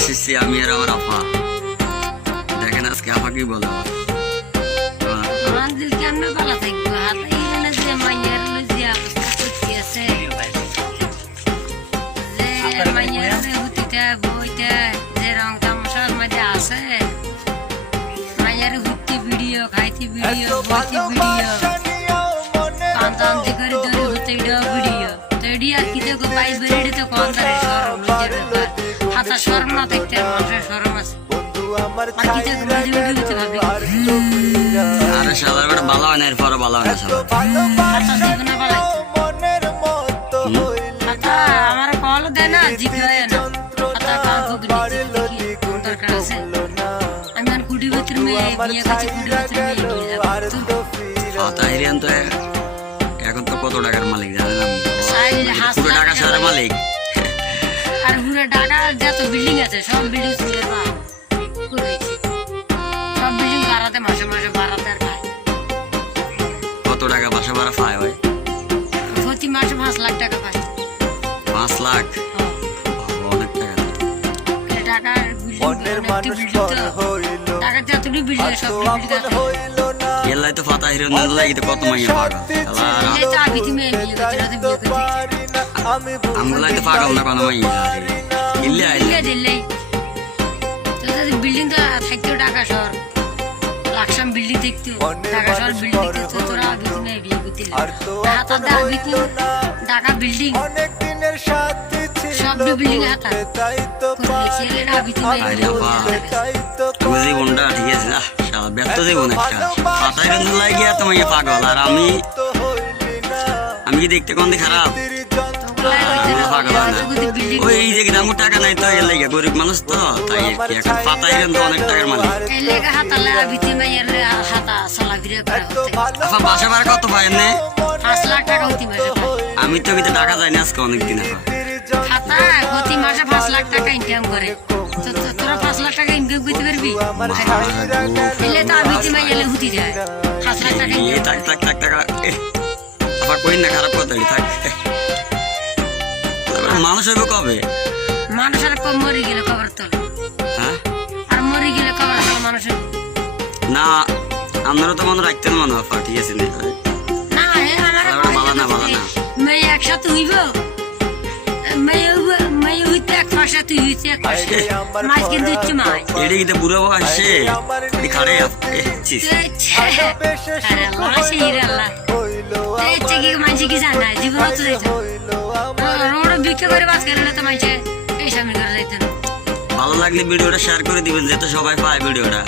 এসেছি আমি আর আমার আপা। দেখেন আজকে আপা কি বলে? আমার। আমার দিল কেমনে ভালো থাকব। হাতে এনে যে মাইয়ার লুজি অবস্থা করতে আছে। যে মাইয়ার যে হুতিটা বইটা যে রং তামাশার মধ্যে আছে। মাইয়ার হুতি ভিডিও খাইতি ভিডিও ভিডিও কান্তান্তি করে ধরে হুতি ভিডিও। তো এডি আর কি দেখো পাই বেরিয়ে তো কোন সরম না থাকতে মানুষের সরম আছে আর কি দেখো ভিডিও ভিডিও ভাবে। আরে সাদার বেটা ভালো হয় না এরপরে ভালো হয় না আতা আমার কল দে না আমি আর মেয়ে বিয়ে মেয়ে তো এখন তো কত টাকার মালিক জানেন? পুরো টাকা শহরের মালিক। হুরে ঢাকা যত বিল্ডিং আছে সব বিল্ডিং সব বিল্ডিং বাড়াতে মাসে মাসে বাড়াতে আর কত টাকা বাসা ভাড়া পায় ভাই? প্রতি মাসে পাঁচ লাখ টাকা পায়। পাঁচ লাখ? হ্যাঁ। অনেক টাকা। ঢাকার বিল্ডিং অনেকটি বিল্ডিং তো। ঢাকার যতটি বিল্ডিং সব বিল্ডিং আছে। এলাই তো ফাতা হিরো না লাগি তো কত মাইয়া তো আমগুলাই তো পাগল না কোনো মাইয়া ইল্লে আইলে দিল্লি দিল্লি তো বিল্ডিং তো থাকতো ঢাকা শহর লাকসাম বিল্ডিং দেখতো ঢাকা শহর বিল্ডিং দেখতো তোরা তুমি বিয়ে করতে হাতা দাবি কি ঢাকা বিল্ডিং সব বিল্ডিং হাতা ছেলে আবি তুমি আরে আপা আমার জীবনটা ঠিক আছে শালা ব্যর্থ জীবন একটা ফাতা হিরো লাগি এত মাইয়া পাগল। আর আমি আমি কি দেখতে কোন খারাপ? না। টাকা তো নে। আমি তো টাকা যাই না আজকে অনেকদিন প্রতি মাসে পাঁচ লাখ টাকা ইনকাম করে। তোরা পাঁচ লাখ টাকা ইনকাম করতে পারবি? এলে তো আমি তুমি এলে হুতি যায় পাঁচ লাখ টাকা থাক থাক থাক টাকা আবার কই না খারাপ কথা থাক মানুষ হইব কবে? মানুষ আর কম মরে গেলে কবর তোল হ্যাঁ? আর মরে গেলে কবর তোল মানুষ না আপনারা তো মনে রাখতেন মনে হয় ঠিক আছে নে না হে আমার তারপরে না, বালা না। মেয়ে একসাথে হইব। মেয়ে তুই হইতে এক মাছ কিন্তু হচ্ছে মাছ। এডি কিন্তু বুড়ো বাবা আসছে এডি খাড়ে আরে আল্লাহ সেই আল্লাহ এই চেকি মানছি কি জানা জীবন তো যাইতো রোড বিক্রি করে বাস করে তো মানছে। এই সামনে করে যাইতো ভালো লাগলে ভিডিওটা শেয়ার করে দিবেন যাতে সবাই পায় ভিডিওটা।